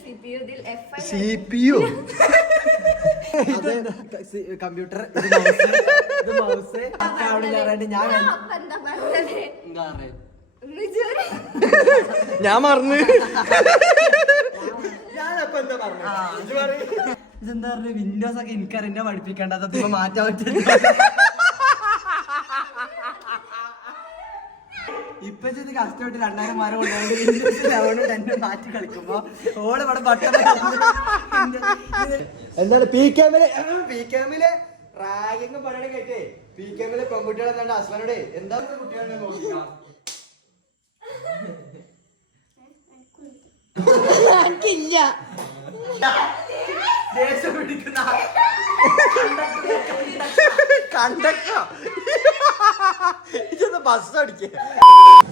CPU computer ഞാൻ മറന്ന് ഇതെന്താ പറഞ്ഞ വിൻഡോസ് ഒക്കെ എനിക്കറിയാൻ പഠിപ്പിക്കേണ്ടത് മാറ്റാൻ പറ്റില്ല. ഇപ്പൊ ഇത് കഷ്ടപ്പെട്ട് 2000 മാരം കൊണ്ടുപോയി മാറ്റി കളിക്കുമ്പോ ഓള് ഇവിടെ ബട്ടൺ എന്താണ് പി ക്യാമില് റാഗിങ് പറയണ കേട്ടേ. പി ക്യാമിലെ പെൺകുട്ടികളെ എന്താണ് അസ്ലാനോടെ എന്താ കുട്ടികളെ നോക്കുക ദേശം പിടിക്കുന്ന കണ്ടക്ടറോ bus അടിക്കേ.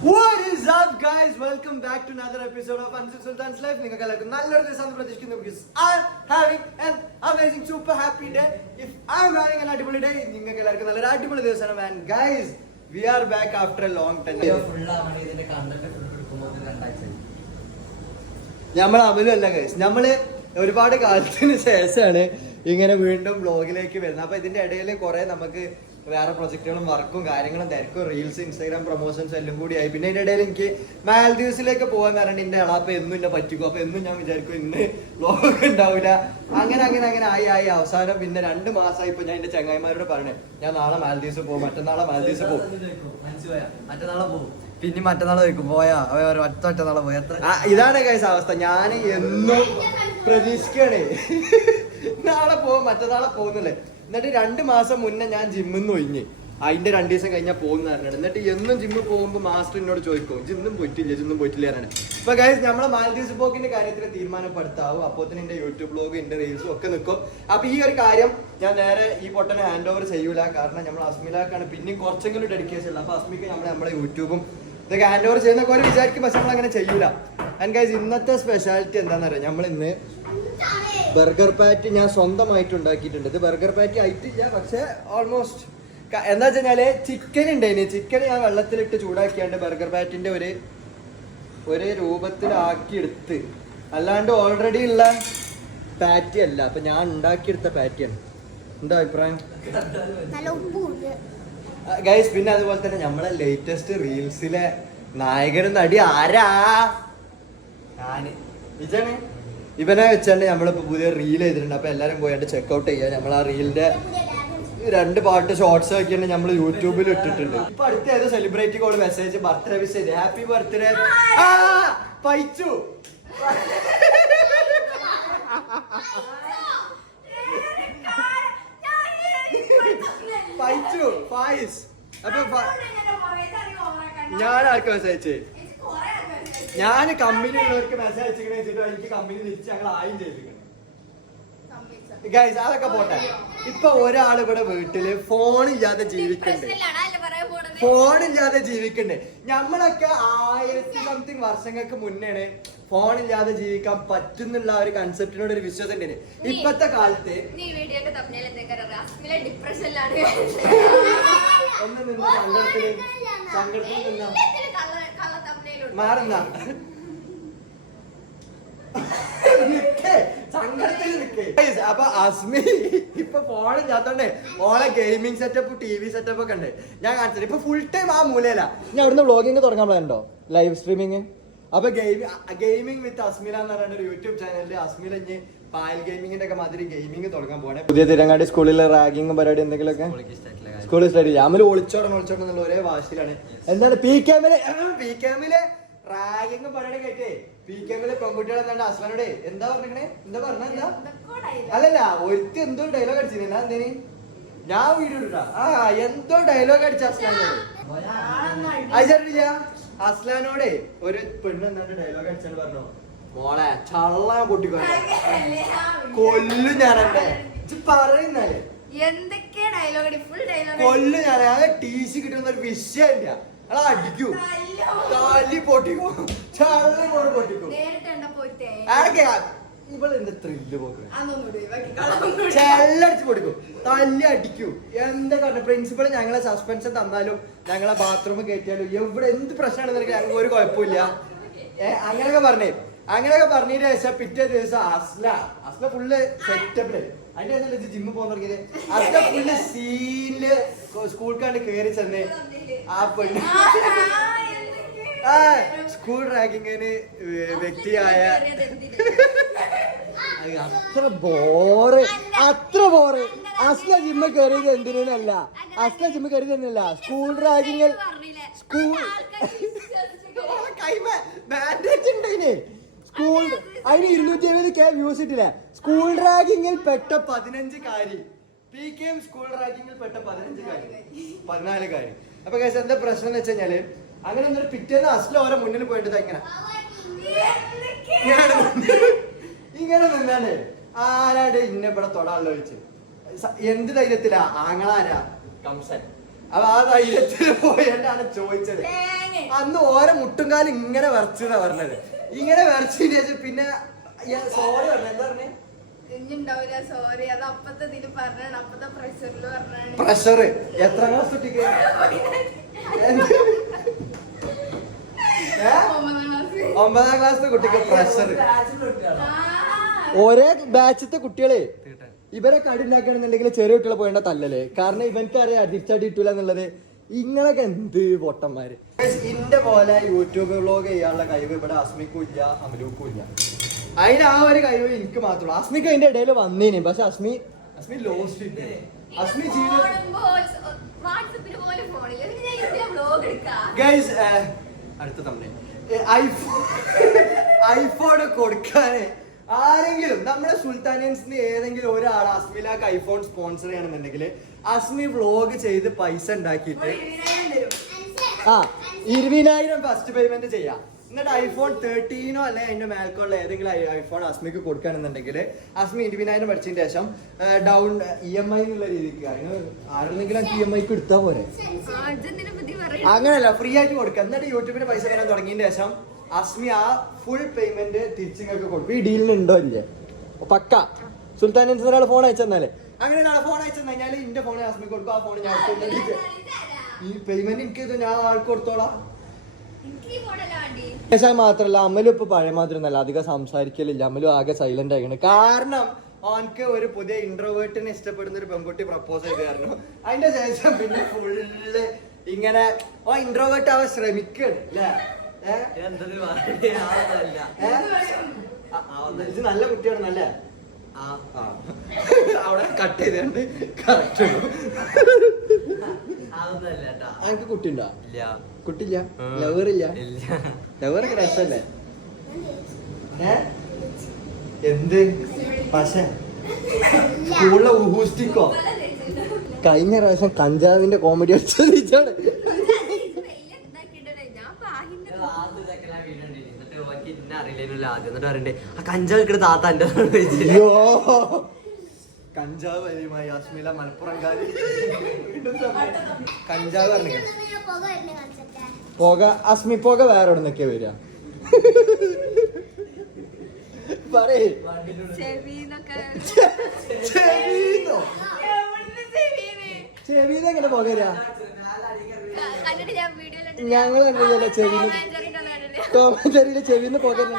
What is up guys? Welcome back to another episode of Ansur Sultan's Life. നിങ്ങൾക്ക് എല്ലാവർക്കും നല്ലൊരു ദിവസം പ്രതീക്ഷിക്കുന്നു. Because I'm having an amazing super happy day. If I'm having an അടിപൊളി day, നിങ്ങൾക്ക് എല്ലാവർക്കും നല്ലൊരു അടിപൊളി ദിവസമാണ്. And guys, we are back after a long time. നമ്മൾ അമലല്ല ഗൈസ്, നമ്മള് ഒരുപാട് കാലത്തിന് ശേഷമാണ് ഇങ്ങനെ വീണ്ടും വ്ലോഗിലേക്ക് വരുന്നത്. അപ്പൊ ഇതിന്റെ ഇടയിൽ കുറെ നമുക്ക് വേറെ പ്രൊജക്ടുകളും വർക്കും കാര്യങ്ങളും തിരക്കും റീൽസ് ഇൻസ്റ്റാഗ്രാം പ്രൊമോഷൻസ് എല്ലാം കൂടി ആയി. പിന്നെ ഇതിന്റെ ഇടയിൽ എനിക്ക് മാൽദീവ്സിലേക്ക് പോകാൻ പറഞ്ഞിട്ട് എന്റെ അളാപ്പ എന്നും എന്നെ പറ്റിക്കും. അപ്പൊ എന്നും ഞാൻ വിചാരിക്കും ഇന്ന് വ്ലോഗ് ഉണ്ടാവില്ല. അങ്ങനെ ആയി അവസാനം പിന്നെ 2 മാസമായി ഇപ്പൊ ഞാൻ എന്റെ ചങ്ങായിമാരോട് പറഞ്ഞേ ഞാൻ നാളെ മാൽദീവ്സ് പോകും, മറ്റന്നാളെ മാൽദീവ്സ് പോകും, മറ്റന്നാളെ പോകും, പിന്നെ മറ്റന്നാളെ വയ്ക്കും പോയാ മറ്റന്നാളെ പോയി. ഇതാണ് ഗൈസ് അവസ്ഥ. ഞാൻ എന്നും പ്രതീക്ഷിക്കണേ നാളെ പോകും മറ്റന്നാളെ പോകുന്നില്ലേ. എന്നിട്ട് 2 മാസം മുന്നേ ഞാൻ ജിമ്മിൽ നിന്ന് ഒഴിഞ്ഞ് അതിന്റെ 2 ദിവസം കഴിഞ്ഞാൽ പോകുന്ന പറഞ്ഞാണ്. എന്നിട്ട് എന്നും ജിമ്മിൽ പോകുമ്പോൾ മാസ്റ്റർ എന്നോട് ചോദിക്കും ഇന്നും പോയിട്ടില്ല എന്നാണ്. ഇപ്പൊ ഗൈസ് നമ്മളെ മാൽദീവ്സ് പോക്കിന്റെ കാര്യത്തിൽ തീരുമാനപ്പെടുത്താവും. അപ്പോൾ തന്നെ എന്റെ യൂട്യൂബ് ബ്ലോഗ് എന്റെ റീൽസും ഒക്കെ നിൽക്കും. അപ്പൊ ഈ ഒരു കാര്യം ഞാൻ നേരെ ഈ പൊട്ടനെ ഹാൻഡ് ഓവർ ചെയ്യൂല. കാരണം നമ്മൾ അസ്മിലാക്കാണ് പിന്നെയും കുറച്ചെങ്കിലും ഡെഡിക്കേഷൻ ഉള്ളത്. അപ്പൊ അസ്മിക്ക് നമ്മളെ യൂട്യൂബും ഇതൊക്കെ ഹാൻഡ് ഓവർ ചെയ്യുന്നൊക്കെ ഒരു വിചാരിക്കും, പക്ഷെ നമ്മൾ അങ്ങനെ ചെയ്യൂല. ആൻഡ് ഗൈസ് ഇന്നത്തെ സ്പെഷ്യാലിറ്റി എന്താണെന്ന് അറിയാം. നമ്മൾ ഇന്ന് ബർഗർ പാറ്റി ഞാൻ സ്വന്തമായിട്ട് ഉണ്ടാക്കിയിട്ടുണ്ട്. ഇത് ബർഗർ പാറ്റി ആയിട്ടില്ല, പക്ഷെ ഓൾമോസ്റ്റ് എന്താ വെച്ചാല് ചിക്കൻ ഉണ്ടായിന്. ചിക്കൻ ഞാൻ വെള്ളത്തിലിട്ട് ചൂടാക്കിയാണ്ട് ബർഗർ പാറ്റിന്റെ ഒരു രൂപത്തിലാക്കി എടുത്ത്, അല്ലാണ്ട് ഓൾറെഡി ഉള്ള പാറ്റി അല്ല. അപ്പൊ ഞാൻ ഉണ്ടാക്കിയെടുത്ത പാറ്റിയാണ്. എന്താ അഭിപ്രായം ഗൈസ്? പിന്നെ അതുപോലെ തന്നെ നമ്മളെ ലേറ്റസ്റ്റ് റീൽസിലെ നായകനും നടി ആരാ? ഞാന് ഇവനെ വെച്ചാണ്ട് നമ്മളിപ്പോ പുതിയ റീൽ ചെയ്തിട്ടുണ്ട്. അപ്പൊ എല്ലാരും പോയാണ്ട് ചെക്ക്ഔട്ട് ചെയ്യാം. നമ്മൾ ആ റീലിന്റെ 2 പാർട്ട് ഷോർട്സ് ആക്കിയാണ് നമ്മൾ യൂട്യൂബിൽ ഇട്ടിട്ടുണ്ട്. ഇപ്പൊ അടുത്ത ഏതോ celebrity call message birthday wish ചെയ്ത് ഹാപ്പി ബർത്ത്ഡേ പൈച്ചു പൈച്ചു ഫായിസ്. അപ്പൊ ഞാൻ ആർക്കും മെസ്സേജ് ഞാൻ കമ്പനി ഉള്ളവർക്ക് മെസ്സേജ് അയച്ചിട്ട് വെച്ചിട്ട് എനിക്ക് കമ്പനി തിരിച്ച് ഞങ്ങൾ ആയും ചെയ്തിരിക്കണം. ഗൈസ് അതൊക്കെ പോട്ടെ. ഇപ്പൊ ഒരാൾ ഇവിടെ വീട്ടില് ഫോണില്ലാതെ ജീവിക്കണ്ടേ, നമ്മളൊക്കെ 1000 സംതിങ് വർഷങ്ങൾക്ക് മുന്നേ ഫോണില്ലാതെ ജീവിക്കാൻ പറ്റുന്നുള്ള ഒരു കൺസെപ്റ്റിനോട് ഒരു വിശ്വാസം ഉണ്ട്. ഇപ്പത്തെ കാലത്ത് ഒന്ന് നിന്ന് സങ്കടത്തിൽ നിന്ന മാറുന്ന അപ്പൊ അസ്മി ഇപ്പൊ ഫോണില്ലാത്തോണ്ടേ ഓളെ ഗെയിമിംഗ് സെറ്റപ്പ് TV സെറ്റപ്പ് ഒക്കെ ഉണ്ട്. ഞാൻ കാണിച്ചത് ഇപ്പൊ ഫുൾ ടൈം ആ മൂലയില. ഞാൻ അവിടുന്ന് വ്ളോഗിങ് തുടങ്ങാൻ പോലുണ്ടോ, ലൈവ് സ്ട്രീമിങ്. അപ്പൊ ഗെയിമിംഗ് വിത്ത് അസ്മില എന്ന് പറയുന്ന ഒരു യൂട്യൂബ് ചാനലിൽ അസ്മില ഇനി പായൽ ഗെയിമിങ്ങിന്റെ ഒക്കെ മാതിരി ഗെയിമിംഗ് തുടങ്ങാൻ പോകണേ. പുതിയ തിരങ്ങാടി സ്കൂളിലെ റാഗിങ് പരിപാടി എന്തെങ്കിലുമൊക്കെ സ്കൂളിൽ സ്റ്റഡി അമ്മല് ഒളിച്ചോടണം എന്നുള്ള ഒരേ വാശിയിലാണ്. എന്താണ് പി ക്യാമിലെ റാഗിങ് പരിപാടി കേട്ടേ. പി ക്യാമിലെ പെൺകുട്ടികളെ എന്താണ് അസ്ലാനോടെ എന്താ പറഞ്ഞേ, എന്താ പറഞ്ഞ എന്താ അല്ലല്ല ഒരുത്തി എന്തോ ഡയലോഗ് അടിച്ചില്ല. എന്തേന് ഞാൻ വീഡിയോ ഇട്ടാ എന്തോ ഡയലോഗ് അടിച്ച അസ്ലാനോട് അയച്ചിട്ടില്ല. അസ്ലാനോടെ ഒരു പെണ്ണ് എന്താണ്ട് ഡയലോഗ് അടിച്ചാൽ പറഞ്ഞോ മോളെ ചള്ളാൻ പൊട്ടിക്കോ കൊല്ലും ഞാൻ എന്നെ പറയുന്നാലേ കൊല്ലും ഞാൻ. ആകെ TC കിട്ടുന്ന ഒരു വിഷയമില്ല. അടിക്കൂ തല്ലി പൊട്ടിക്കോ ചള്ളി പൊട്ടിക്കോ. ഇവളെന്താ ത്രില്ല് പോക്ക് ചെല്ലടിച്ച് കൊടുക്കും, തല്ലി അടിക്കൂ. എന്താ കാരണം പ്രിൻസിപ്പൾ ഞങ്ങളെ സസ്പെൻഷൻ തന്നാലും ഞങ്ങളെ ബാത്റൂം കയറ്റിയാലും എവിടെ എന്ത് പ്രശ്നമാണെന്ന് ഞങ്ങൾക്ക് ഒരു കുഴപ്പമില്ല. അങ്ങനെയൊക്കെ പറഞ്ഞതിന് ശേഷം പിറ്റേ ദിവസം അസ്ല ഫുള്ള് സെറ്റപ്പില് അതിന്റെ ശേഷം ജിമ്മിൽ പോകാൻ തുടങ്ങിയത്. അസ്ല ഫുള്ള് സീനില് സ്കൂൾക്കാണ്ട് കയറി ചെന്ന് ആ പെണ്ണ് സ്കൂൾ റാങ്കിങ്ങിന് വ്യക്തിയായ അത്ര ബോറ് അസ്ല ജിമ്മ കയറിയത് എന്തിനല്ല, സ്കൂൾ റാങ്കിങ്ങിൽ സ്കൂൾ സ്കൂൾ അതിന് 270K വ്യൂസ് ഇട്ടില്ല. സ്കൂൾ റാങ്കിങ്ങിൽ പെട്ട 15 കാര്യം, PKM സ്കൂൾ റാങ്കിങ്ങിൽ പെട്ട 14 കാര്യം. അപ്പൊ കേസ് എന്താ പ്രശ്നം എന്ന് വെച്ച് കഴിഞ്ഞാല് അങ്ങനെ എന്തൊരു പിറ്റേന്ന് അസ്ല ഓരോ മുന്നിൽ പോയിട്ട് ഇങ്ങനെ നിന്നാണ് ആരാട് ഇന്നെ ഇവിടെ തൊടാണല്ലോ ചോദിച്ചു. എന്ത് ധൈര്യത്തിലാ ആങ്ങളാരാ കംസൻ. അപ്പൊ ആ ധൈര്യത്തിൽ പോയാണ് ചോദിച്ചത്. അന്ന് ഓരോ മുട്ടുംകാലം ഇങ്ങനെ വരച്ചതാ പറഞ്ഞത്. ഇങ്ങനെ വരച്ചതിന് ശേഷം പിന്നെ സോറി പറഞ്ഞു. എന്താ പറഞ്ഞേ? പ്രഷർ എത്ര ക്ലാസ് കുട്ടിക്ക്? 9ാം ക്ലാസ്സിലെ കുട്ടിക്ക് പ്രഷർ. ഒരേ ബാച്ചത്തെ കുട്ടികളെ ഇവരെ കടിണ്ടാക്കണമെന്നുണ്ടെങ്കിൽ ചെറിയ കുട്ടികളെ പോയേണ്ട തല്ലല്ലേ. കാരണം ഇവർക്ക് അറിയാം തിരിച്ചടി കിട്ടൂല എന്നുള്ളത്. ഇങ്ങളൊക്കെ എന്ത് പൊട്ടന്മാര്. ഇന്റെ പോലെ യൂട്യൂബ് വ്ലോഗ് ചെയ്യാനുള്ള കഴിവ് ഇവിടെ അസ്മിക്കും ഇല്ല, അമലൂക്കും ഇല്ല. അതിന് ആ ഒരു കഴിവ് എനിക്ക് മാത്രമേ. അസ്മിക്ക് അതിന്റെ ഇടയിൽ വന്നേനെ, പക്ഷെ അസ്മി ലോസ്റ്റ് ഇട്ട്. അസ്മി ഗൈസ് അടുത്ത തമ്മിൽ ഐഫോൺ കൊടുക്കാന് ആരെങ്കിലും നമ്മുടെ സുൽത്താനിയൻസിന് ഏതെങ്കിലും ഒരാൾ അസ്മിലാക്ക് ഐഫോൺ സ്പോൺസർ ചെയ്യണമെന്നുണ്ടെങ്കിൽ അസ്മി വ്ലോഗ് ചെയ്ത് പൈസ ഉണ്ടാക്കിയിട്ട് 20,000 ഫസ്റ്റ് പേയ്മെന്റ് ചെയ്യാം. എന്നിട്ട് ഐഫോൺ 13 അല്ലെ അതിന്റെ മേൽക്കുള്ള ഏതെങ്കിലും ഐഫോൺ അസ്മിക്ക് കൊടുക്കുകയാണെന്നുണ്ടെങ്കിൽ അസ്മി 20,000 പഠിച്ചതിന് ശേഷം ഡൗൺ EMI എന്നുള്ള രീതിക്ക് അതിന് ആരെങ്കിലും EMIക്ക് എടുത്താൽ പോരെ. അങ്ങനല്ല, ഫ്രീ ആയിട്ട് കൊടുക്കുക. എന്നിട്ട് യൂട്യൂബിന് പൈസ തരാൻ തുടങ്ങിയതിന് ശേഷം അസ്മി ആ ഫുൾ പേയ്മെന്റ് തിരിച്ചിങ്ങൾക്ക് കൊടുക്കും. ഈ ഡീലിനുണ്ടോ ഇല്ലേ പക്ക. സുൽത്താനിയൻസ് ഒരാൾ ഫോൺ അയച്ചെന്നാലേ അങ്ങനെ ഒരാൾ ഫോൺ അയച്ചു കഴിഞ്ഞാൽ എന്റെ ഫോൺ അസ്മി കൊടുക്കും, ആ ഫോൺ ഞാൻ ഈ പേയ്മെന്റ് എനിക്ക് ഞാൻ ആൾക്ക് കൊടുത്തോളാം. മാത്രല്ല അമലും ഇപ്പൊ പഴയ മാത്രം നല്ല അധികം സംസാരിക്കലില്ല. അമലും ആകെ സൈലന്റ് ആയിയാണ്. കാരണം അവനക്ക് ഒരു പുതിയ ഇൻട്രോവേർട്ടിനെ ഇഷ്ടപ്പെടുന്ന ഒരു പെൺകുട്ടി പ്രപ്പോസ് ചെയ്തായിരുന്നു. അതിന്റെ ശേഷം പിന്നെ ഫുള്ള് ഇങ്ങനെ ഇൻട്രോവേർട്ട് ആവാൻ ശ്രമിക്കണ് അല്ലേ. ഇത് നല്ല കുട്ടിയാണ് നല്ല അവിടെ കട്ട് ചെയ്തോണ്ട് കറക്റ്റ്. എനിക്ക് കുട്ടിയുണ്ടോ? കുട്ടിയില്ല, ലവറില്ല. ലവറൊക്കെ രസല്ലേ? എന്ത് പക്ഷേ സ്കൂളിലെ ഊഹൂസ്റ്റിക്കോ കഴിഞ്ഞ പ്രാവശ്യം കഞ്ചാവിന്റെ കോമഡി അടിച്ചാണ്. കഞ്ചാവ് താത്താൻ്റെ കഞ്ചാവ് വലിയുമായി അസ്മില മലപ്പുറംകാരി കഞ്ചാവ് പറഞ്ഞു പോക. അസ്മി പോക വേറെ എവിടെ നിന്നൊക്കെയാ വരിക പറയേ. ചെവിന്ന് എങ്ങനെ പോക വരിക? ഞങ്ങൾ കണ്ടില്ലല്ലോ ചെവിന്ന്. ടോം ആൻഡ് ജെറിയിലെ ചെവിന്ന് പോകരുത്.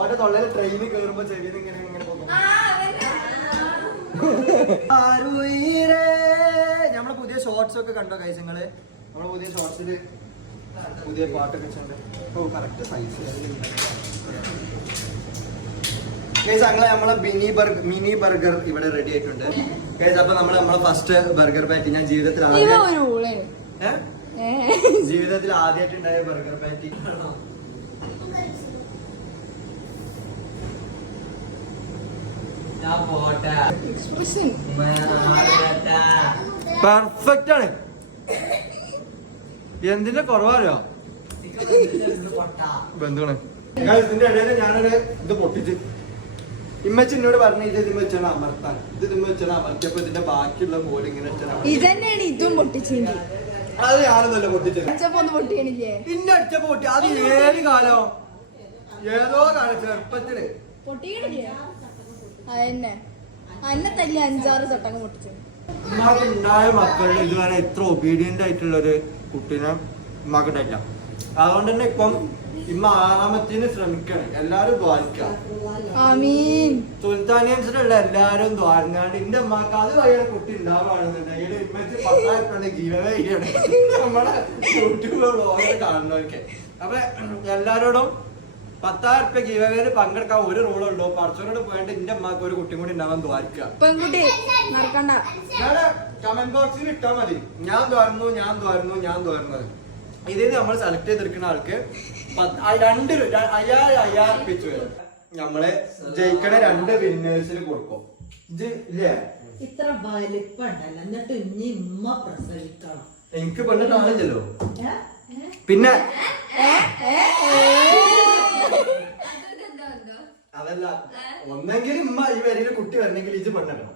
ഓരോ തൊള്ളയില് ട്രെയിനിൽ കയറുമ്പോ ചെവിന്ന് ഇങ്ങനെ ഇങ്ങനെ പോകും. നമ്മളെ പുതിയ ഷോർട്സ് ഒക്കെ കണ്ടോ ഗൈസ്? നിങ്ങള് നമ്മളെ പുതിയ ഷോർട്സില് പുതിയ പാട്ടൊക്കെ വെച്ചിട്ടുണ്ട്. ഓ കറക്റ്റ് സൈസ് ഗൈസ്. അങ്ങനെ നമ്മളെ മിനി ബർഗർ ഇവിടെ റെഡി ആയിട്ടുണ്ട് ഗൈസ്. അപ്പൊ നമ്മളെ ഫസ്റ്റ് ബർഗർ പാറ്റി ഞാൻ ജീവിതത്തിൽ ആദ്യമായിട്ടുണ്ടായ ബർഗർ പാറ്റി. പെർഫെക്റ്റ് ആണ്. എന്തിന്റെ കുറവാലോ ബന്ധുക്കള്. ഇതിന്റെ ഇടയിൽ ഞാനൊരു ഇത് പൊട്ടിച്ച് ഇമ്മച്ചി എന്നോട് പറഞ്ഞു ഇത് ഇതിമ്മ വെച്ചാണ് അമർത്താൻ. ഇത് ഇതിമ്മ വെച്ചാണ് അമർത്തിയപ്പോ ഇതിന്റെ ബാക്കിയുള്ള പോലെ ഇങ്ങനെ ഇതും പൊട്ടിച്ചിട്ടുണ്ട്. അത് ഞാനൊന്നുമല്ല പൊട്ടിച്ചത്. പിന്നെ അടിച്ച പൊട്ടി അത് ഏത് കാലോ ഏതോ കാലം ചെറുപ്പത്തില് അന്നെ തല്ലി 5-6 ചട്ടങ്ങ് പൊട്ടിച്ചു. ഉമ്മാക്ക് ഉണ്ടായ മക്കളിൽ ഇതുവരെ ഇത്ര ഒബീഡിയന്റ് ആയിട്ടുള്ള ഒരു കുട്ടീനെ ഉമ്മാക്ക് ഉണ്ടായില്ല. അതുകൊണ്ട് തന്നെ ഇപ്പം ഇമ്മ 6ാമത്തിന് ശ്രമിക്കണം. എല്ലാരും ദ്വാരിക്കാം. സുൽത്താനിയൻസിലുള്ള എല്ലാരും ദ്വാരങ്ങാണ്ട് എന്റെ ഉമ്മാക്ക് അത് വഴിയുടെ കുട്ടി ഉണ്ടാവുകയാണെന്നുണ്ടെങ്കിൽ ഇമ്മച്ച് 10,000 ഗീവേ ചെയ്യണം നമ്മളെ യൂട്യൂബ് വ്ളോഗിൽ കാണുന്നവർക്ക്. അപ്പൊ എല്ലാരോടും 10,000 ഗീവേയിൽ പങ്കെടുക്കാൻ ഒരു റൂളുള്ളൂ. പറച്ചോനോട് പോയിട്ട് എന്റെ അമ്മക്ക് ഒരു കുട്ടിയും കൂടി ഉണ്ടാവാൻ ദ്വാരിക്കുക. കമന്റ് ബോക്സിൽ ഇട്ടാ മതി ഞാൻ ദ്വാരുന്നത്. ഇതിൽ നമ്മൾ സെലക്ട് ചെയ്തെടുക്കുന്ന ആൾക്ക് 5,000 പിച്ച് വരും. നമ്മള് ജയിക്കണ 2 വിന്നേഴ്സിന് കൊടുക്കും. ഇല്ലേ ഇത്ര വലിപ്പുണ്ടല്ലോ എന്നിട്ട് ഇനി ഉമ്മ പ്രസവിക്കണം. എനിക്ക് പെണ്ണ് കാണില്ലല്ലോ. പിന്നെ അതല്ല, ഒന്നെങ്കിൽ ഉമ്മ ഈ വരിയില് കുട്ടി വരണമെങ്കിൽ ഇജ് പെണ്ണിടണം.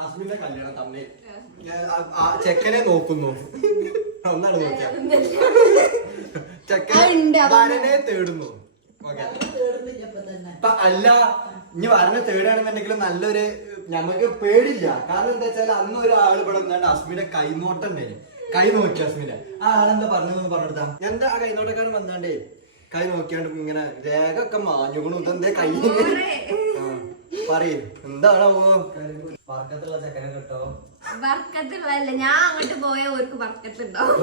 ആസ്മിന്റെ കല്യാണം തന്നെ ചെക്കനെ നോക്കുന്നു. ഒന്നാണ് നോക്കിയ ചെക്കനെ തേടുന്നു. അല്ല ഇനി വരനെ തേടുകയാണെന്നുണ്ടെങ്കിൽ നല്ലൊരു ഞമ്മക്ക് പേടില്ല. കാരണം എന്താ വെച്ചാൽ അന്ന് ഒരാള് ഇവിടെ നിന്നാണ്ട് അസ്മിന്റെ കൈനോട്ടം ഉണ്ടായി. കൈ നോക്കി അസ്മിന്റെ ആ ആളെന്താ പറഞ്ഞതെന്ന് പറഞ്ഞെടുത്താ എന്താ ആ കൈനോട്ടക്കാരൻ വന്നാണ്ടേ കൈ നോക്കിയാണ്ട് ഇങ്ങനെ രേഖ ഒക്കെ മാഞ്ഞുകൊണ്ടു. ഇതെന്തേ കൈ പറയേ എന്താണോ വർക്കത്തുള്ള ചെക്കനെ കിട്ടോ? വർക്കത്തുള്ളതല്ല, ഞാൻ അങ്ങോട്ട് പോയ ഓർക്ക് വർക്കത്തുണ്ടാവും.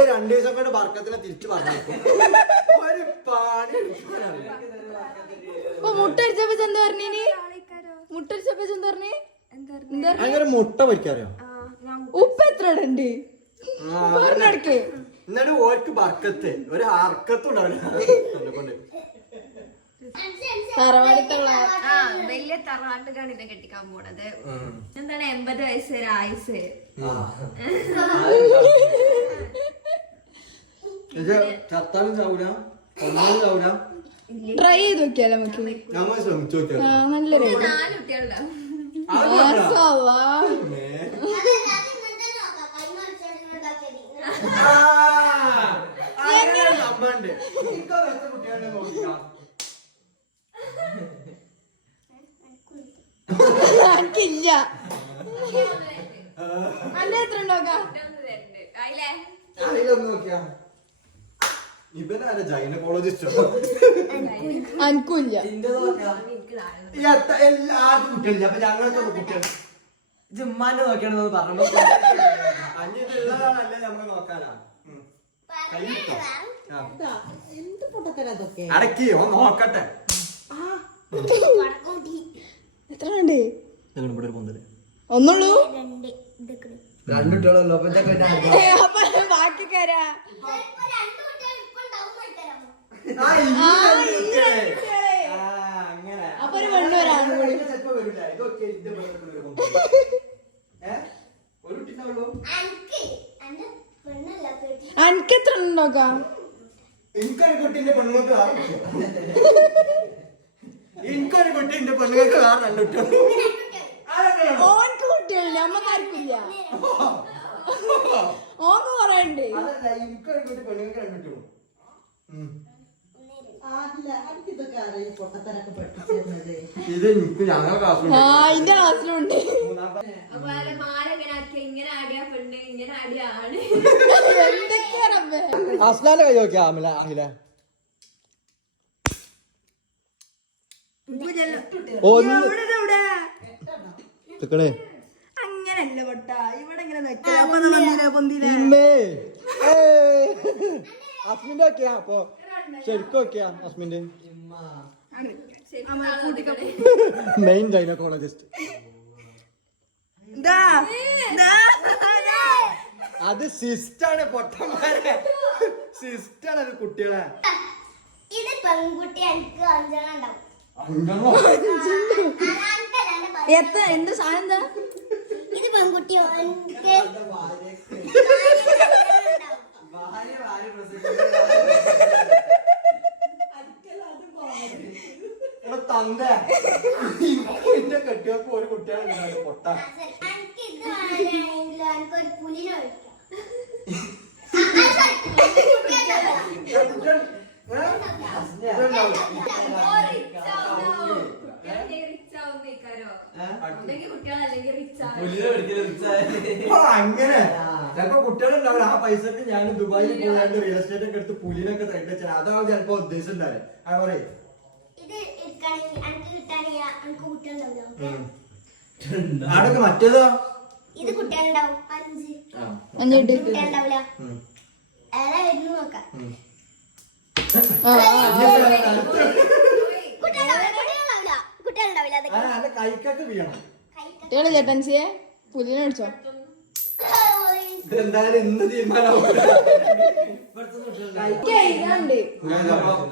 2 ദിവസം കൊണ്ട് വർക്കത്തിനെ തിരിച്ചു പറഞ്ഞേക്കും. ഒരു പാണി അങ്ങനെ മുട്ട പൊരിക്കാറിയോ? ഉപ്പ് എത്ര ഇടണ്ട്? എന്നിട്ട് ഓർക്ക് ബർക്കത്ത് ഒരു അർക്കത്തും ഉണ്ടാവില്ല. വലിയ തറവാട്ടുകാണ് ഇന്നെ കെട്ടിക്കാൻ പോണത്. എന്താണ് 80 വയസ്സ് വരെ ആയുസ്. ചത്താലും ചാവൂല, ഒന്നാലും ചാവൂല. ട്രൈ ചെയ്ത് നോക്കിയാലോ നമുക്ക്? ഞങ്ങൾ ശ്രമിച്ചു നോക്കിയാലോ? നല്ലൊരു 4 കുട്ടികളുണ്ടാവും. എനിക്കില്ല. അന്റെ എത്ര ഉണ്ടാക്കാം? ഇവനാണ് ഗൈനക്കോളജിസ്റ്റ്. എനിക്കില്ല. ആർക്കും കുട്ടികളില്ല. അപ്പൊ ഞങ്ങൾക്ക് കുട്ടികൾ ജിമ്മാന്റെ നോക്കിയാണെന്ന് പറഞ്ഞപ്പോ അഞ്ഞിട്ടുള്ളതാണല്ലേ നമ്മള് നോക്കാനാ. അടക്കിയോ നോക്കട്ടെ. എത്ര ഉണ്ട്? ഒന്നുള്ളൂ. 2 കുട്ടികളല്ലോ. അപ്പൊ ബാക്കിക്കാരാ അപ്പൊ ഒരു പെണ്ണു ഒരാളും കൂടി. എനിക്ക് എത്ര നോക്കാം? എനിക്കൊരു കുട്ടീന്റെ പെണ്ണുങ്ങൾക്ക് എനിക്കൊരു കുട്ടീന്റെ പെണ്ണുങ്ങൾക്ക് 2 കുട്ടികൾ. ഓർക്ക് കുട്ടികളില്ല, അമ്മക്കാർക്കില്ല. ഓർക്ക് കൊറേ ഉണ്ട്. എനിക്കൊരു കുട്ടി പെണ്ണുങ്ങൾക്ക് 2 കുട്ടികളും. ഇത് എനിക്ക് ഞങ്ങളുടെ ക്ലാസ്സിലുണ്ട്. ഇന്റെ ക്ലാസ്സിലുണ്ട്. അസ്ലാന്റെ കൈ നോക്കിയാ അഹില അങ്ങനല്ല പൊട്ട ഇവിടെ ഇങ്ങനെ അസ്മിന്റെ ഒക്കെയാ. അപ്പൊ ശരിക്കും ഒക്കെയാ അസ്മിന്റെ മെയിൻ ഗൈനക്കോളജിസ്റ്റ്. അത് സിസ്റ്റാണ് പൊട്ടന്മാരെ. സിസ്റ്റാണ് അത് കുട്ടികളെ. ഇത് പെൺകുട്ടി എനിക്ക് 5 ഉണ്ടാവും. എന്ത് സാധനം എന്താ? ഇത് പെൺകുട്ടിയോ? എന്റെ കെട്ടിയൊക്കെ ഒരു കുട്ടിയാണ് പൊട്ട അങ്ങനെ ചിലപ്പോ കുട്ടികളുണ്ടാവില്ല ആ പൈസക്ക് ഞാൻ ദുബായിൽ പോയാണ്ട് റിയൽ എസ്റ്റേറ്റ് ഒക്കെ എടുത്ത് പുലിനൊക്കെ തയ്ച്ചു വെച്ചാൽ അതാണ് ചിലപ്പോ ഉദ്ദേശം ഉണ്ടാവില്ല ആ പറയും ആടൊക്കെ മറ്റേതോ ഇത് കുട്ടികളുണ്ടാവും 5 അഞ്ചെട്ട് കുട്ടികളുണ്ടാവില്ല ഏതായിരുന്നു നോക്കാം കുട്ടികളുണ്ടാവില്ല അതൊക്കെ കൈക്കൊക്കെ വീണം കുട്ടികളെ ചേട്ടൻസിയെ പുലിനെ അടിച്ചോ എന്തായാലും ഇന്ന് തീരുമാനം എഴുതാണ്ട്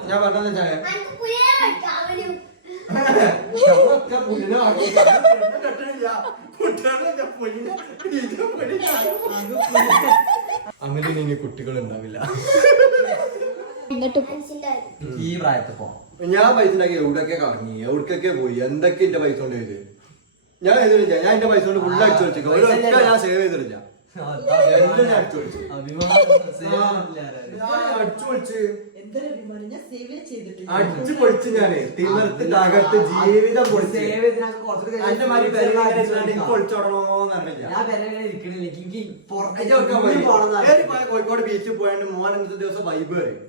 ഞാൻ പറഞ്ഞെന്ന് വെച്ചാല് അനക്ക് പുലിയെ പഠിക്കാം അവനും അമലിന് ഇനി കുട്ടികൾ ഉണ്ടാവില്ല എന്നിട്ട് ഈ പ്രായത്തിൽ പോ ഞാൻ പൈസ ഉണ്ടാക്കി എവിടെയൊക്കെ കറങ്ങി എവിടേക്കൊക്കെ പോയി എന്തൊക്കെ എന്റെ പൈസ കൊണ്ട് ചെയ്ത് ഞാൻ ചെയ്തിട്ടില്ല ഞാൻ എന്റെ പൈസ കൊണ്ട് ഫുള്ള് അടിച്ചു വെച്ചേക്കാം ഒരൊക്കെ ഞാൻ സേവ് ചെയ്തിട്ടില്ല എല്ലാം ഞാൻ അടിച്ചു വെച്ചു അടിച്ചു പൊളിച്ച് അടിച്ചു പൊളിച്ച് ഞാന് തിമിർത്ത് തകർത്ത് ജീവിതം പൊളിച്ച് എന്റെ മാതിരി പൊളിച്ചോടണോന്ന് അറിയില്ല കോഴിക്കോട് ബീച്ചിൽ പോയാണ്ട് മോൻ ഇന്നത്തെ ദിവസം വൈബ് പറയും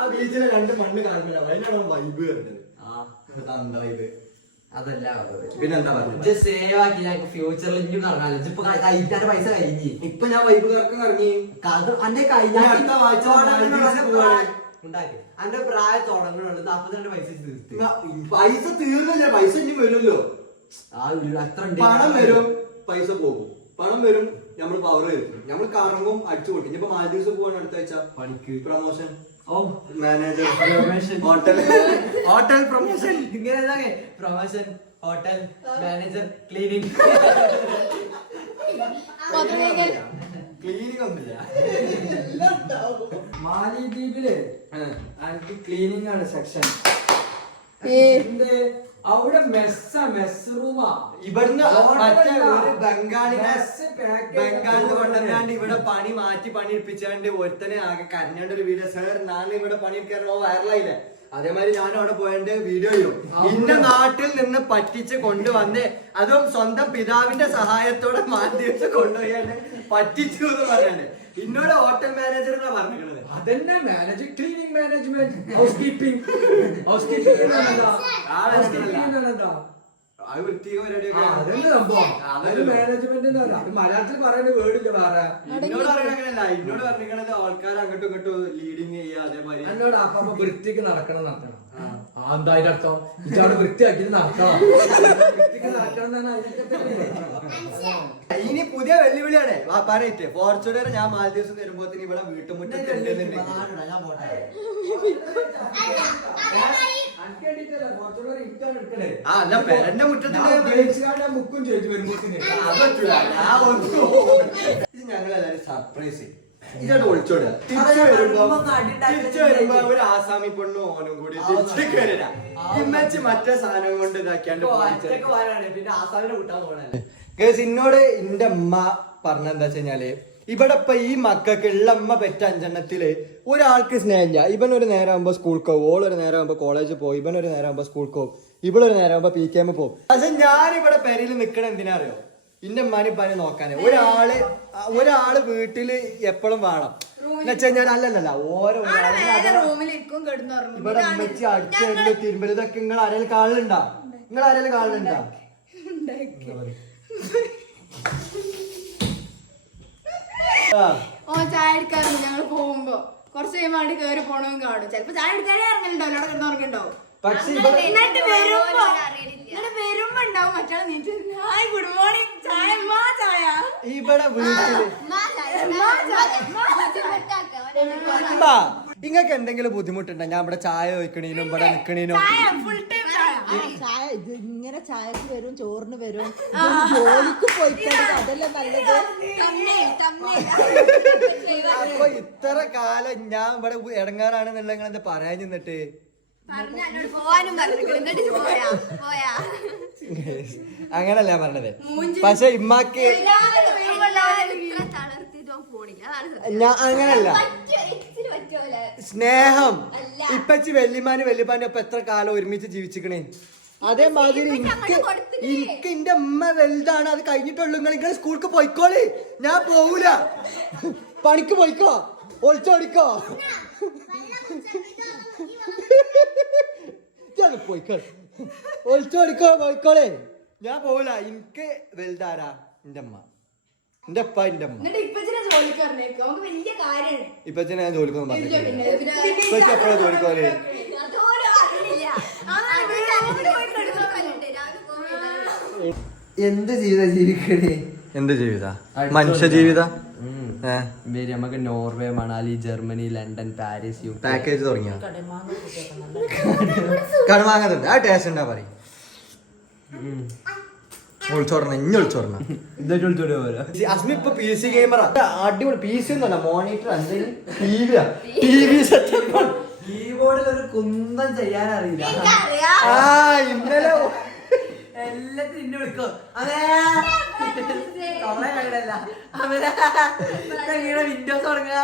ആ ബീച്ചിലെ 2 മണ്ണ് കാണുന്നില്ല അതിനാണ് വൈബ് വരുന്നത് എന്താ വൈബ് അതല്ല പിന്നെന്താ പറഞ്ഞത് സേവ് ആക്കി ഞങ്ങൾക്ക് ഫ്യൂച്ചറിൽ ഇനിയും കറങ്ങാലോ ഇപ്പൊ കഴിക്കാന്റെ പൈസ കഴിഞ്ഞ് ഇപ്പൊ ഞാൻ വൈബ് കറക്കം ഇറങ്ങി അന്റെ അടുത്ത ആഴ്ച ഉണ്ടാക്കി അന്റെ പ്രായം തുടങ്ങുന്നുണ്ട് 42 പൈസ തീർത്ത് പൈസ തീർന്നില്ല പൈസ ഇനി വരുമല്ലോ അത്ര പണം വരും പൈസ പോകും പണം വരും നമ്മൾ പവർ വരും നമ്മൾ കറങ്ങും അടിച്ചു പൊട്ടി ഇനിയിപ്പോ മാലദ്വീപ്സ് പോവാണ് അടുത്ത ആഴ്ച പണിക്ക് പ്രൊമോഷൻ ഓ മാനേജർ ഹോട്ടൽ പ്രൊമോഷൻ ഇങ്ങനെ promotion hotel manager cleaning cleaning ഒന്നുമില്ല മാലിദ്വീപില് എനിക്ക് ക്ലീനിങ് ആണ് സെക്ഷൻ അവിടെ മെസ് റൂമാ ഇവിടുന്ന് മറ്റേ ഒരു ബംഗാളിനെ കൊണ്ടുവന്നാണ്ട് ഇവിടെ പണി മാറ്റി പണി എടുപ്പിച്ചാണ്ട് ഒരുത്തനെ ആകെ കരഞ്ഞാണ്ട് ഒരു വീഡിയോ സാർ ഞാൻ ഇവിടെ പണി എടുക്കാറോ വൈറലായില്ലേ അതേമാതിരി ഞാൻ അവിടെ പോയതിന്റെ വീഡിയോ ചെയ്യും ഇന്ന നാട്ടിൽ നിന്ന് പറ്റിച്ച് കൊണ്ടുവന്ന് അതും സ്വന്തം പിതാവിന്റെ സഹായത്തോടെ മാറ്റി കൊണ്ടുപോയാണ്ട് പറ്റിച്ചു എന്ന് പറയാണ്ട് ഇന്നോട് ഹോട്ടൽ മാനേജർ എന്നാ പറഞ്ഞിട്ടുള്ളത് അതന്നെ managing cleaning management house keeping അത് വൃത്തിക പരിപാടിയൊക്കെ അതന്നെ സംഭവം അതൊരു മാനേജ്മെന്റ് അത് മലയാളത്തിൽ പറയുന്ന വേർഡില്ല വേറെ എന്നോട് പറയണല്ല എന്നോട് പറഞ്ഞിരിക്കണത് ആൾക്കാർ അങ്ങോട്ടും ഇങ്ങോട്ടും ലീഡിങ് ചെയ്യുക അതേമാതിരി എന്നോട് അപ്പൊ വൃത്തിക്ക് നടക്കണം നടത്തണം എന്തായാലും അർത്ഥം ഇതവിടെ വൃത്തിയാക്കിയിട്ട് നടക്കണം വൃത്തിക്ക് നടക്കണം എന്ന് ഇനി പുതിയ വെല്ലുവിളിയാണ് പറയട്ടെ ഫോർച്യൂണർ ഞാൻ മാലദ്വീപ്സ് വരുമ്പോഴത്തേന് ഇവിടെ വീട്ടുമുറ്റത്ത് അല്ല പെരന്റെ മുറ്റത്തിന്റെ മുക്കും ചോദിച്ചു വരുമ്പോ ഞങ്ങളെല്ലാരും സർപ്രൈസ് ഇതോട് ഒളിച്ചോടുക തിരിച്ചു വരുമ്പോ ഒരു ആസാമി പെണ്ണും ഓനും കൂടി തിരിച്ചു കയറില്ല ഇമ്മച്ച് മറ്റേ സാധനം കൊണ്ട് ഇതാക്കിയാണ്ട് പിന്നെ ആസാമിനെ കൂട്ടാൻ പോകണല്ലേ എന്നോട് എന്റെ അമ്മ പറഞ്ഞെന്താ വെച്ചാല് ഇവിടെ ഇപ്പൊ ഈ മക്കൾക്ക് ഉള്ള അമ്മ പെറ്റ 5 ഒരാൾക്ക് സ്നേഹമില്ല ഇവൻ ഒരു നേരം ആകുമ്പോ സ്കൂൾക്ക് പോകും ഓളൊരു നേരം ആകുമ്പോ കോളേജിൽ പോകും ഇവൻ ഒരു നേരം ആകുമ്പോ സ്കൂൾക്ക് പോകും ഇവളൊരു നേരം ആകുമ്പോ PKM പോകും പക്ഷെ ഞാനിവിടെ പെരയിൽ നിക്കണ എന്തിനാ അറിയോ എന്റെ അമ്മാനെ പനി നോക്കാന് ഒരാള് വീട്ടില് എപ്പോഴും വേണം എന്നുവെച്ചാ ഞാൻ അല്ലല്ല ഓരോ റൂമിലിരിക്കും കിടന്നുറങ്ങും ഇവിടെ അമ്മച്ചി അടിച്ചു തിരുമ്പല് ഇതൊക്കെ നിങ്ങൾ ആരെങ്കിലും കാണലുണ്ടാ നിങ്ങൾ ആരെങ്കിലും കാണലുണ്ടാ ഓ ചായ എടുക്കാറുണ്ട് ഞങ്ങള് പോകുമ്പോ കുറച്ച് കഴിയുമ്പോ അവിടെ കയറി പോണവും കാണും ചിലപ്പോ ചായ എടുക്കാനേ ഇറങ്ങലുണ്ടോ അവിടെ കിടന്നുറങ്ങുണ്ടാവും പക്ഷെ എന്നിട്ട് വരുമ്പോ ഉണ്ടാവും മറ്റാൾ നീറ്റ് ഹായ് ഗുഡ് മോർണിംഗ് ചായ ചായ ഇവിടെ വീട്ടില് ഇങ്ങക്ക് എന്തെങ്കിലും ബുദ്ധിമുട്ടുണ്ടോ ഞാൻ ഇവിടെ ചായ വെക്കണീനും ഇവിടെ നിക്കണീനും ചായ ഇത് ഇങ്ങനെ ചായക്ക് വരും ചോറിന് വരും ജോലിക്ക് പോയിക്കോട്ടെ അതെല്ലാം നല്ലത് അപ്പൊ ഇത്ര കാലം ഞാൻ ഇവിടെ ഇടങ്ങാറാണെന്നുള്ള നിങ്ങൾ എന്താ പറയാൻ നിന്നിട്ട് പറഞ്ഞ എന്നോട് പോവാനും പറഞ്ഞു എന്നിട്ട് പോയാ അങ്ങനല്ല ഞാൻ പറഞ്ഞത്. പക്ഷെ ഇമ്മാക്ക് ഞാൻ അങ്ങനല്ല. സ്നേഹം ഇപ്പച്ചി വല്യപ്പാനും ഒപ്പം എത്ര കാലം ഒരുമിച്ച് ജീവിച്ചിക്കണേ. അതേമാതിരി എനിക്ക് എന്റെ ഉമ്മ വലുതാണ്, അത് കഴിഞ്ഞിട്ടുള്ളൂ. നിങ്ങൾ സ്കൂൾക്ക് പോയിക്കോളി, ഞാൻ പോവൂല. പണിക്ക് പോയിക്കോ, ഒളിച്ചോടിക്കോ, പോയിക്കോ, ഒളിച്ചോടിക്കോ, പോയിക്കോളെ. ഞാൻ പോവൂല. എനിക്ക് വലുതാരാ? എന്റെ അമ്മ, എന്റെ അപ്പ, എന്റെ അമ്മ. ഇപ്പച്ചനെ ഞാൻ ജോലിക്കൊന്നും പറഞ്ഞില്ല. ഇപ്പച്ചി എപ്പോഴാ ജോലിക്കോല്? എന്ത് ജീവിത ജീവിക്കണേ? എന്ത് ജീവിത? മനുഷ്യ ജീവിത. നമുക്ക് Norway, Manali, Germany, London, Paris, package തുടങ്ങിയ കടുമാങ്ങത്തുണ്ട്. ആ ടേസ്റ്റ് ഉണ്ടാ പറയും. ഒളിച്ചോടണം, ഇനി ഒളിച്ചോടണം. അസ്മി ഇപ്പൊ പി സി ഗെയിമറാ. അടിപൊളി പി സി ഒന്നുമല്ല, മോണിറ്റർ ടി വി സെറ്റപ്പ്. കീബോർഡിൽ ഒരു കുന്തം ചെയ്യാനറിയില്ല. ഇന്നലെ എല്ലാത്തിനും ഇന്നെ വിളിക്കോ വിൻഡോസ് തുടങ്ങുക,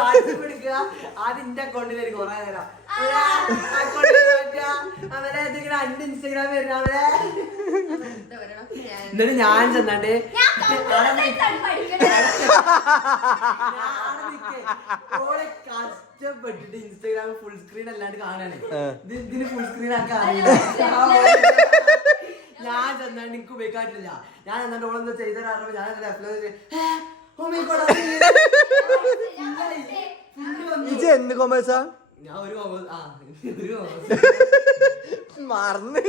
വാട്സപ്പ് എടുക്കുക. അതിന്റെ അക്കൗണ്ടിലേക്ക് കൊറേ നേരം അക്കൗണ്ടിൽ അന്റെ ഇൻസ്റ്റാഗ്രാം വരുന്ന അവരെ. എന്നിട്ട് ഞാൻ ചെന്നാണ്ട് കഷ്ടപ്പെട്ടിട്ട് ഇൻസ്റ്റാഗ്രാം ഫുൾ സ്ക്രീൻ അല്ലാണ്ട് കാണാണ്. ഇതിന് ഫുൾ സ്ക്രീൻ ആക്കാൻ അറിയില്ല. ഞാൻ ചെന്നാണ്ട് എനിക്ക് ഉപയോഗിക്കാറില്ല. ഞാൻ എന്നിട്ട് ഓളെന്താ ചെയ്തറിയുമ്പോ ഞാൻ എന്ത് കൊമേഴ്സാ? ഞാൻ ഒരു മറന്ന്.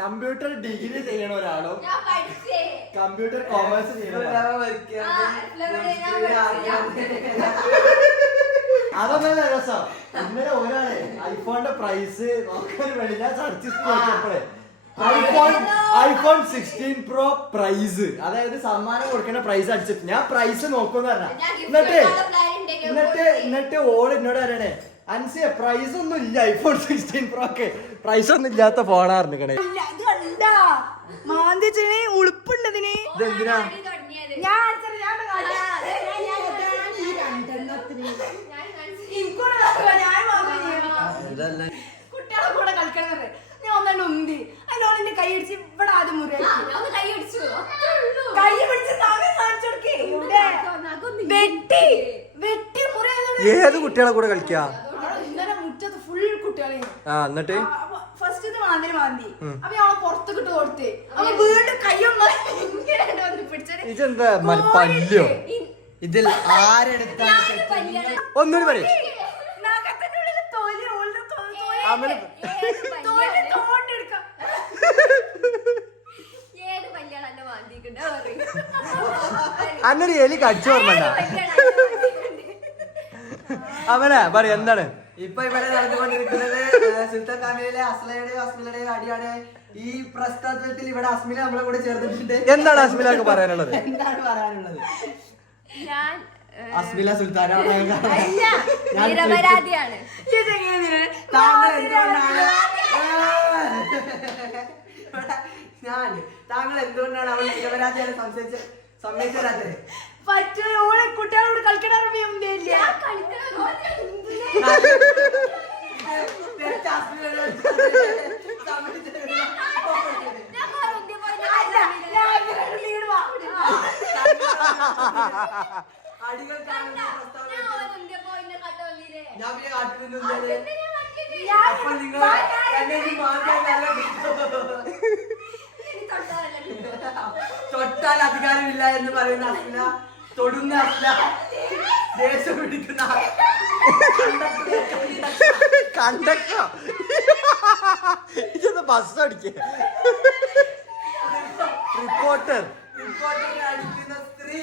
കമ്പ്യൂട്ടർ ഡിഗ്രി ചെയ്യണ ഒരാളും കമ്പ്യൂട്ടർ കോമേഴ്സ് ചെയ്യണ അതൊന്നല്ല രസം. ഇന്നലെ ഒരാളെ ഐഫോണിന്റെ പ്രൈസ് നോക്കാൻ വേണ്ടി ഞാൻ സെർച്ച് നോക്കിയപ്പോഴേ ഐഫോൺ 16 Pro പ്രൈസ്, അതായത് സമ്മാനം കൊടുക്കുന്ന പ്രൈസ് അടിച്ചിട്ട് ഞാൻ പ്രൈസ് നോക്കുമെന്ന് പറഞ്ഞ. എന്നിട്ട് ഓൾ എന്നോട് പറയണേ, അൻസിയ പ്രൈസ് ഒന്നും ഇല്ല ഐഫോൺ 16 Pro ഒക്കെ, പ്രൈസ് ഒന്നും ഇല്ലാത്ത ഫോണാർന്നിക്കണേ. ഉളുപ്പുണ്ടതിന് ഇതെന്തിനാ? കുട്ടികളെ കൂടെ കളിക്കണം. ഞാൻ ഒന്നാണ്ട് ഉന്തി അതിനോളെന്റെ കൈ അടിച്ച് ഇവിടെ ആദ്യം മുറി കൈ പിടിച്ച് വെട്ടി വെട്ടി മുറി. ഏത് കുട്ടികളെ കൂടെ കളിക്കാ? ഇന്നലെ മുറ്റത്ത് ഫുൾ കുട്ടികളെ. എന്നിട്ട് ഫസ്റ്റ് മാന്തി അപ്പൊ ഞങ്ങളെ പുറത്തേക്ക് ഇട്ട് കൊടുത്ത് അപ്പൊ വീണ്ടും കൈയൊന്നും ഇതെന്താ പല്ലോ? ഇതിൽ ആരെടുത്താ? ഒന്നുകൂടി പറയും. അന്നൊരു എലി കടിച്ചു ഓർമ്മണ്ട. അവനെ പറ എന്താണ് ഇപ്പൊ ഇവിടെ നടന്നുകൊണ്ടിരിക്കുന്നത്? സുൽത്താൻ ഫാമിലിയിലെ അസ്ലയുടെയും അസ്മിലയുടെയും അടിയാണ്. ഈ പ്രശ്നത്തിൽ ഇവിടെ അസ്മില നമ്മളെ കൂടെ ചേർന്നിട്ടുണ്ട്. എന്താണ് അസ്മിലക്ക് പറയാനുള്ളത്? എന്താണ് പറയാനുള്ളത്? ഞാൻ അസ്മില സുൽത്താന നിരപരാധിയാണ്. താങ്കൾ എന്തുകൊണ്ടാണ് അവൾ നിരപരാധിയാണ് സമ്മതിച്ചത്? ഓളെ കുട്ടികളോട് കളിക്കണ തൊട്ടാൽ അധികാരമില്ല എന്ന് പറയുന്ന അസ്മില, തൊടുന്ന അസ്മില, ദേശം പിടിക്കുന്ന കണ്ടക്ടോ ഇതൊന്ന് ബസ് അടിക്ക റിപ്പോർട്ടർ. അടിക്കുന്ന സ്ത്രീ.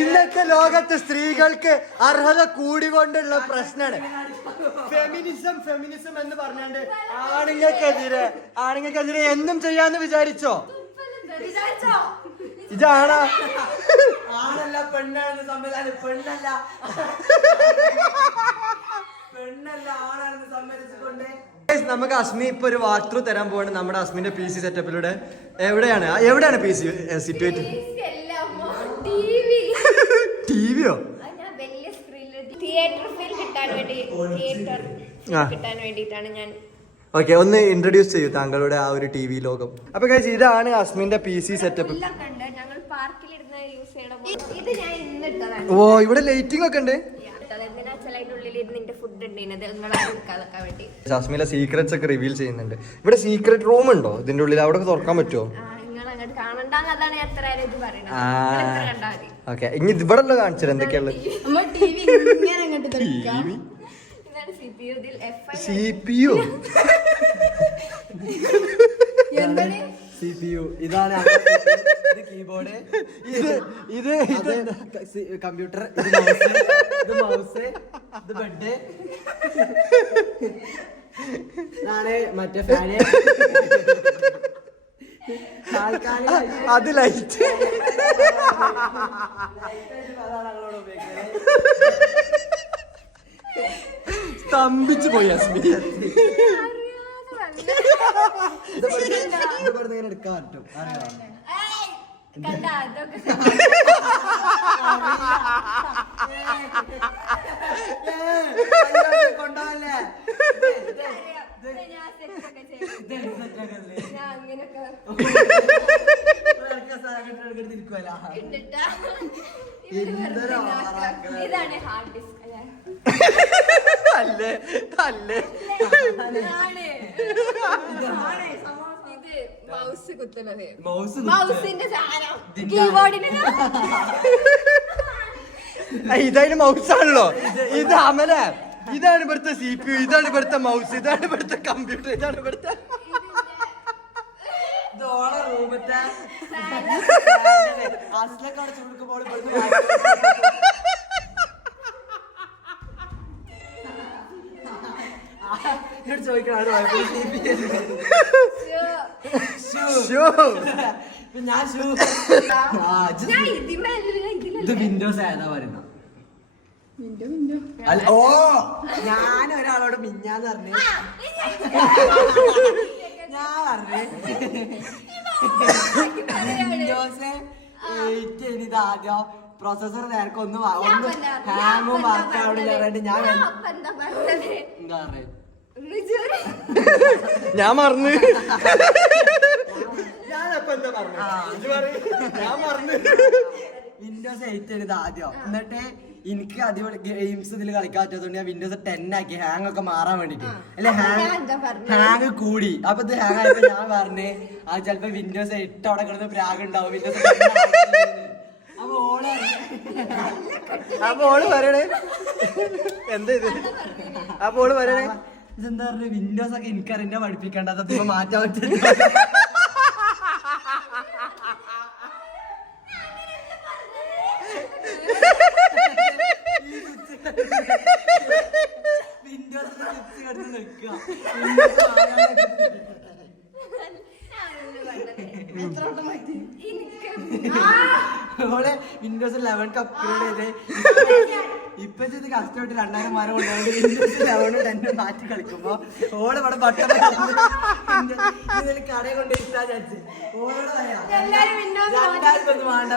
ഇന്നത്തെ ലോകത്ത് സ്ത്രീകൾക്ക് അർഹത കൂടിക്കൊണ്ടുള്ള പ്രശ്നമാണ് ഫെമിനിസം എന്ന് പറഞ്ഞാണ്ട് ആണുങ്ങൾക്കെതിരെ എന്നും ചെയ്യാന്ന് വിചാരിച്ചോ? ഇതാണാ ആണല്ല പെണ്ണാണെന്ന് സംവിധാനം പെണ്ണല്ല ആണാണെന്ന് സമ്മതിച്ചുകൊണ്ട് നമുക്ക് അസ്മി ഇപ്പൊ ഒരു വാക്ക് ത്രൂ തരാൻ പോവാണ് നമ്മുടെ അസ്മിന്റെ PC സെറ്റപ്പിലൂടെ. എവിടെയാണ് PC സിറ്റുവേറ്റ്? ടിവിയോ? ഞാൻ വലിയ സ്ക്രീനിൽ തിയേറ്റർ ഫീൽ കിട്ടാൻ വേണ്ടിയിട്ടാണ് ഞാൻ. ഓക്കെ, ഒന്ന് ഇൻട്രൊഡ്യൂസ് ചെയ്യൂ താങ്കളുടെ ആ ഒരു TV ലോകം. അപ്പൊ ഗൈസ് ഇതാണ് അസ്മിന്റെ PC സെറ്റപ്പ്. ഞങ്ങൾ പാർക്കിലിരുന്ന് യൂസ് ചെയ്യണം. ഇത് ഞാൻ ഇന്നിട്ടതാണ്. ഓ, ഇവിടെ ലൈറ്റിംഗ് ഒക്കെ ഉണ്ട്. എന്തിനാ വെച്ചാൽ അതിന്റെ ഉള്ളിൽ ഇരുന്ന് എന്റെ ഫുഡ് ഉണ്ടത് നിങ്ങളെ എടുക്കാതൊക്കെ വേണ്ടി. അസ്മിലെ സീക്രറ്റ്സ് ഒക്കെ റിവീൽ ചെയ്യുന്നുണ്ട്. ഇവിടെ സീക്രട്ട് റൂം ഉണ്ടോ ഇതിന്റെ ഉള്ളിൽ? അവിടെ തുറക്കാൻ പറ്റുമോ? നിങ്ങൾ അങ്ങോട്ട് കാണണ്ടെന്ന് അതാണ് ഞാൻ എത്ര ഇത് പറയുന്നത്. കണ്ടാൽ മതി. ഓക്കെ, ഇനി ഇവിടെ ഉള്ള കാണിച്ചത് എന്തൊക്കെയുള്ളത്? നമ്മൾ TV ഇങ്ങനെ അങ്ങോട്ട് തുറക്കാം. ഇതാണ് CPU. ഇതിൽ F5 CPU. എന്താണ് CPU ഇതാണ് ഇത് കീബോർഡ് ഇത് കമ്പ്യൂട്ടർ ഇത് മൗസ് ഇത് ബെഡ് ഇതാണ് മറ്റേ ഫാന് അത് ലൈറ്റ്. സ്തംഭിച്ചു പോയി അസ്മി. ഇങ്ങനെ എടുക്കാൻ പറ്റും അറിയാം കണ്ട അതൊക്കെ കൊണ്ടാവല്ലേ ഞാൻ സെറ്റൊക്കെ ചെയ്തു. ഞാൻ അങ്ങനെയൊക്കെ ഇരിക്കുവല്ല ഇട്ടിട്ടാ. ഇതാണ് ഹാർഡ് ഡിസ്ക് അല്ലേ? അല്ലേ അല്ലേ ഇത് മൗസ് കുത്തുന്നത്. മൗസ് മൗസിന്റെ സാധനം കീബോർഡിന് ഇതായാലും മൗസ് ആണല്ലോ. ഇത് അമല, ഇതാണ് ഇവിടുത്തെ CPU, ഇതാണ് ഇവിടുത്തെ മൗസ്, ഇതാണ് ഇവിടുത്തെ കമ്പ്യൂട്ടർ, ഇതാണ് ഇവിടുത്തെ റൂമത്തെ അസിലൊക്കെ ചുരുക്കുമ്പോൾ ചോദിക്കണം ഞാൻ ഷൂ ഞാൻ ഇതിമല്ല ഇത് വിൻഡോസ് ഏതാ പറയുന്ന ഓ ഞാൻ ഒരാളോട് മിഞ്ഞാന്ന് പറഞ്ഞു ഞാൻ പറഞ്ഞു വിൻഡോസ് 8 ഇത് ആദ്യം പ്രോസസർ നേരത്തെ ഒന്ന് ഹാങ്ങും വർക്കാവണം പറഞ്ഞിട്ട് ഞാൻ എന്താ പറഞ്ഞത്? എന്താ പറയുക ഞാൻ മറന്ന്. ഞാനപ്പോ എന്താ പറഞ്ഞു? ഞാൻ മറന്ന്. വിൻഡോസ് 8 ആണ് ഇത് ആദ്യം. എന്നിട്ട് എനിക്ക് അടിപൊളി ഗെയിംസ് ഇതിൽ കളിക്കാൻ പറ്റാത്തതുകൊണ്ട് ഞാൻ വിൻഡോസ് 10 ആക്കി ഹാങ് ഒക്കെ മാറാൻ വേണ്ടിട്ട്. അല്ലെ ഹാങ് കൂടി. അപ്പൊ ഇത് ഹാങ് ആയപ്പോ ഞാൻ പറഞ്ഞേ അത് ചിലപ്പോ വിൻഡോസ് 8 അവിടെ കിടന്ന് പ്രാഗ് ഉണ്ടാവും. വിൻഡോസ് അപ്പൊ ഓള് പറയണേ എന്താ ഇത്? അപ്പൊ ഓള് പറയണേ ഇതെന്താ പറഞ്ഞ വിൻഡോസ് ഒക്കെ എനിക്കറിയാൻ പഠിപ്പിക്കേണ്ടത് ഇപ്പൊ മാറ്റാൻ പറ്റില്ല. വിൻഡോസ് കിടന്ന് നിൽക്കുക. ഓളെ വിൻഡോസ് 11 അപ്ഗ്രേഡ് ചെയ്ത് ഇപ്പൊ ഇത് കഷ്ടപ്പെട്ട് 2000 മാരം കൊണ്ടുപോയി വിൻഡോസ് 11 10 മാറ്റി കളിക്കുമ്പോ ഓളെ ഇവിടെ ബട്ടൺ കടയിൽ കൊണ്ട് ഇട്ടാ ചാച്ച് ഓളോട് പറയാം 2000 ഒന്നും വേണ്ട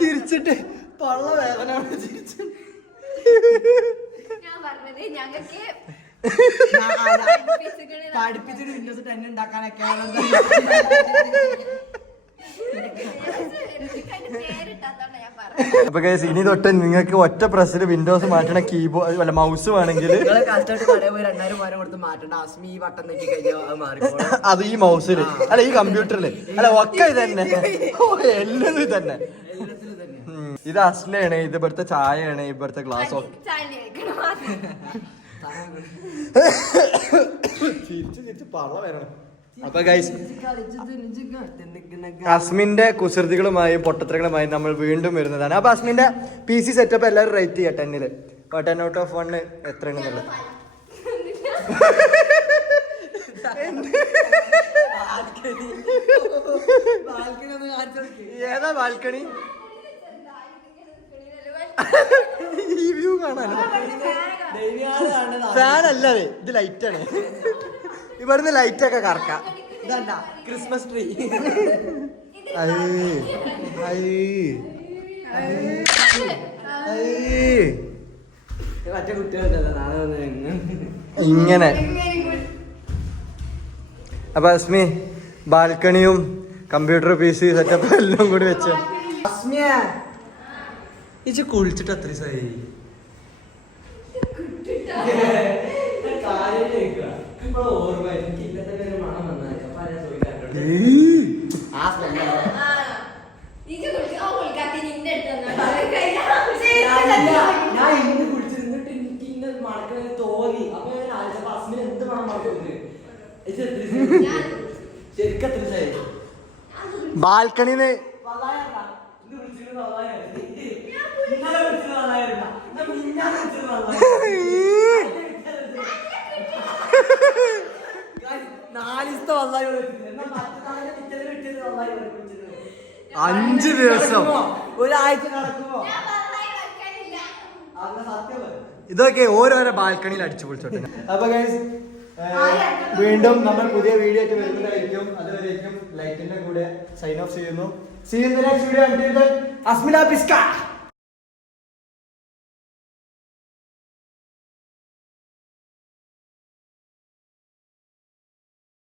ചിരിച്ചിട്ട് പള്ള വേദന ചിരിച്ചു. ഞാൻ പറഞ്ഞത് ഞങ്ങൾക്ക് പഠിപ്പിച്ചിട്ട് വിൻഡോസ് 10 ഉണ്ടാക്കാനൊക്കെ പേരിട്ടാത്തോണ്ട് ഞാൻ പറഞ്ഞു. അപ്പൊ ഗൈസ് ഇനി തൊട്ട് നിങ്ങൾക്ക് ഒറ്റ പ്രസ്സിൽ വിൻഡോസ് മാറ്റണ കീബോർഡ് അല്ല മൗസ് വേണമെങ്കിൽ നിങ്ങളെ കഷ്ടപ്പെട്ട് കടയിൽ പോയി 2000 മാരം കൊടുത്ത് മാറ്റണ്ട. അസ്മി ഈ വട്ടം നെക്കി കഴിഞ്ഞാൽ അത് മാറിക്കോളും. അത് ഈ മൗസില് അല്ല ഈ കമ്പ്യൂട്ടറില് അല്ല ഒക്കെ ഇത് തന്നെ. എല്ലാം ഇത് തന്നെ. എല്ലാത്തിലും തന്നെ ഇത് അസ്ലയാണ്, ഇത് ഇവിടുത്തെ ചായയാണ്, ഇവിടുത്തെ ഗ്ലാസ് ഒക്കെ ചാലി വെക്കണം മാത്രം. ചിരിച്ച് ചിരിച്ച് പള്ള വരണം. അപ്പൊ ഗൈസ് അസ്മിന്റെ കുസൃതികളുമായും പൊട്ടത്തരങ്ങളുമായി നമ്മൾ വീണ്ടും വരുന്നതാണ്. അപ്പൊ അസ്മിന്റെ PC സെറ്റപ്പ് എല്ലാവരും റേറ്റ് ചെയ്യാം 10 ൽ. 10 ഔട്ട് ഓഫ് 1 എത്രയാണെന്നുള്ളത് ബാൽക്കണി ഒന്ന് കാണിച്ചു കൊടുക്ക്. ഏതാ ബാൽക്കണി? ഈ വ്യൂ കാണാനോ? ദൈവീയാണ് കാണുന്നത്. ഫാൻ അല്ലേ ഇത്, ലൈറ്റ് ആണ്. ഇവിടുന്ന് ലൈറ്റ് ഒക്കെ കറക്കാം. ഇതല്ല ക്രിസ്മസ് ട്രീ. മറ്റേ കുട്ടികളുണ്ടല്ലോ നാളെ വന്ന് ഇങ്ങനെ. അപ്പൊ അസ്മി ബാൽക്കണിയും കമ്പ്യൂട്ടർ PC സെറ്റപ്പ് എല്ലാം കൂടി വെച്ചു. അസ്മിയ ഇച്ച് കുളിച്ചിട്ട് അത്ര ദിവസമായി. ഓർമ്മ എനിക്ക് ഇന്നത്തെ പേര് മണം വന്നാൽ അപ്പൊ ഞാൻ ചോദിക്കാറുണ്ട്. ആ സ്മെല്ലാണ്. ഞാൻ ഇന്ന് കുടിച്ചിരുന്നിട്ട് എനിക്ക് ഇന്ന് മണക്കുന്നത് തോന്നി. അപ്പൊ ഞാൻ ആലോചിച്ചപ്പോ അസ്മിന് എന്ത് മണം മണക്കുന്നത് ശരിക്കും എത്ര ദിവസമായി? ബാൽക്കണിന്ന് നാലിസ്ത വന്നായി 5 ദിവസം ഒരാഴ്ച നടക്കുമോ? ഇതൊക്കെ ഓരോരോ ബാൽക്കണിയിൽ അടിച്ചു പൊളിച്ചോട്ടെ. അപ്പൊ ഗൈസ് വീണ്ടും നമ്മൾ പുതിയ വീഡിയോ ആയിട്ട് വരുന്നതായിരിക്കും. അതുവരേക്കും ലൈറ്റിന്റെ കൂടെ സൈൻ ഓഫ് ചെയ്യുന്നു. See you in the next video. Until then, Asmila Piska.